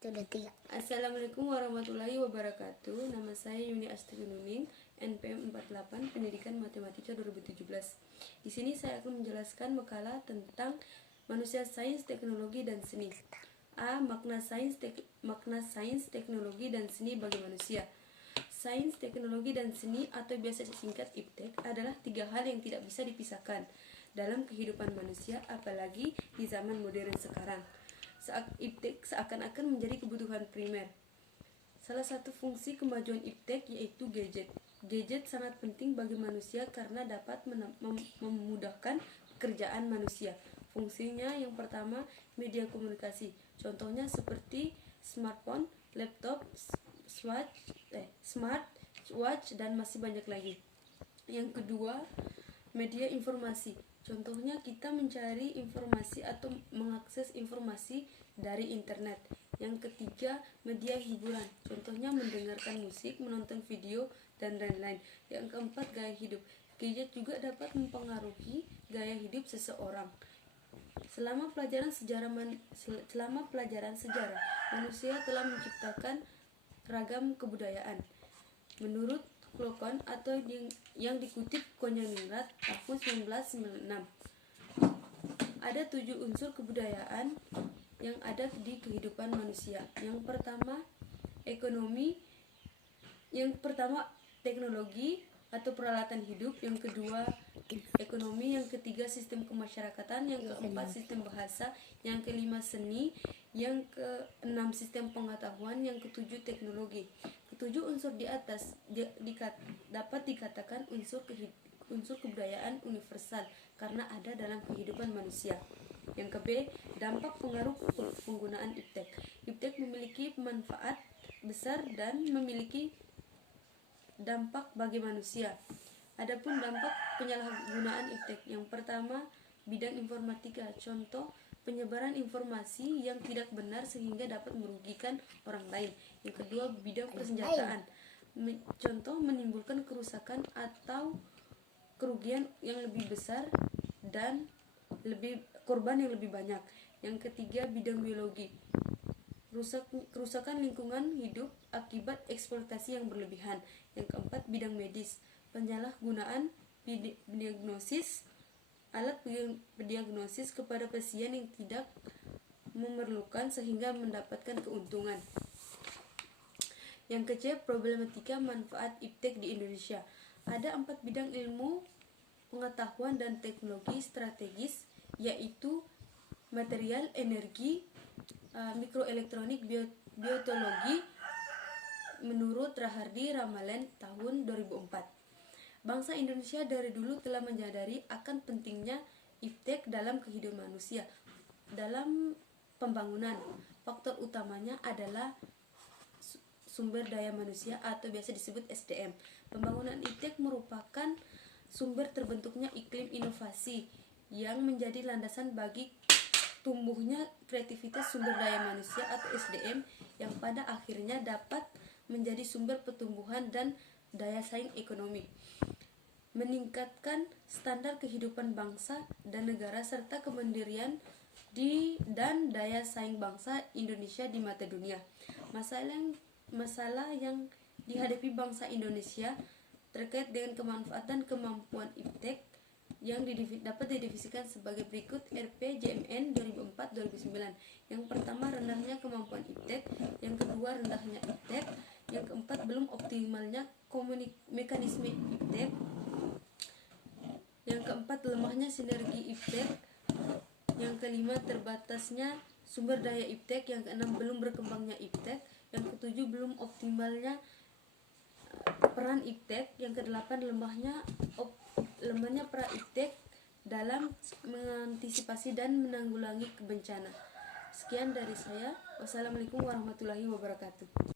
Sudah 3. Assalamualaikum warahmatullahi wabarakatuh. Nama saya Yuni Astri Nuning, NPM 48, Pendidikan Matematika 2017. Di sini saya akan menjelaskan makalah tentang manusia, sains, teknologi, dan seni. A. Makna sains, teknologi, dan seni bagi manusia. Sains, teknologi, dan seni atau biasa disingkat IPTEK adalah 3 hal yang tidak bisa dipisahkan dalam kehidupan manusia, apalagi di zaman modern sekarang. IPTEK seakan-akan menjadi kebutuhan primer. Salah satu fungsi kemajuan IPTEK yaitu gadget. Gadget sangat penting bagi manusia karena dapat memudahkan pekerjaan manusia. Fungsinya yang pertama, media komunikasi. Contohnya seperti smartphone, laptop, smartwatch, dan masih banyak lagi. Yang kedua, media informasi. Contohnya kita mencari informasi atau mengakses informasi dari internet. Yang ketiga, media hiburan. Contohnya mendengarkan musik, menonton video, dan lain-lain. Yang keempat, gaya hidup. Gadget juga dapat mempengaruhi gaya hidup seseorang. Selama pelajaran sejarah, manusia telah menciptakan ragam kebudayaan. Menurut Klokon atau yang dikutip Konjaningrat tahun 1996, ada 7 unsur kebudayaan yang ada di kehidupan manusia. Yang pertama, teknologi atau peralatan hidup. Yang kedua, ekonomi. Yang ketiga, sistem kemasyarakatan. Yang keempat, sistem bahasa. Yang kelima, seni. Yang keenam, sistem pengetahuan. Yang ketujuh, teknologi. Ketujuh unsur di atas dapat dikatakan unsur kebudayaan universal karena ada dalam kehidupan manusia. Yang ke B, dampak pengaruh penggunaan IPTEK. IPTEK memiliki manfaat besar dan memiliki dampak bagi manusia. Adapun dampak penyalahgunaan IPTEK, yang pertama, bidang informatika. Contoh, penyebaran informasi yang tidak benar sehingga dapat merugikan orang lain. Yang kedua, bidang persenjataan. Contoh, menimbulkan kerusakan atau kerugian yang lebih besar dan korban yang lebih banyak. Yang ketiga, bidang biologi. Kerusakan lingkungan hidup akibat eksploitasi yang berlebihan. Yang keempat, bidang medis. Penyalahgunaan diagnosis, alat diagnosis kepada pasien yang tidak memerlukan sehingga mendapatkan keuntungan. Yang ke C, problematika manfaat IPTEK di Indonesia. Ada 4 bidang ilmu pengetahuan dan teknologi strategis, yaitu material, energi, mikroelektronik, biotologi, menurut Rahardi Ramalan tahun 2004. Bangsa Indonesia dari dulu telah menyadari akan pentingnya IPTEK dalam kehidupan manusia. Dalam pembangunan, faktor utamanya adalah sumber daya manusia atau biasa disebut SDM. Pembangunan IPTEK merupakan sumber terbentuknya iklim inovasi yang menjadi landasan bagi tumbuhnya kreativitas sumber daya manusia atau SDM yang pada akhirnya dapat menjadi sumber pertumbuhan dan daya saing ekonomi, meningkatkan standar kehidupan bangsa dan negara serta kemandirian dan daya saing bangsa Indonesia di mata dunia. Masalah yang dihadapi bangsa Indonesia terkait dengan kemanfaatan kemampuan IPTEK yang dapat didefinisikan sebagai berikut RPJMN 2004-2009. Yang pertama, rendahnya kemampuan IPTEK. Yang kedua, rendahnya IPTEK. Yang keempat, belum optimalnya mekanisme IPTEK. Yang keempat, lemahnya sinergi IPTEK. Yang kelima, terbatasnya sumber daya IPTEK. Yang keenam, belum berkembangnya IPTEK. Yang ketujuh, belum optimalnya peran IPTEK. Yang kedelapan, lemahnya peran IPTEK dalam mengantisipasi dan menanggulangi bencana. Sekian dari saya. Wassalamualaikum warahmatullahi wabarakatuh.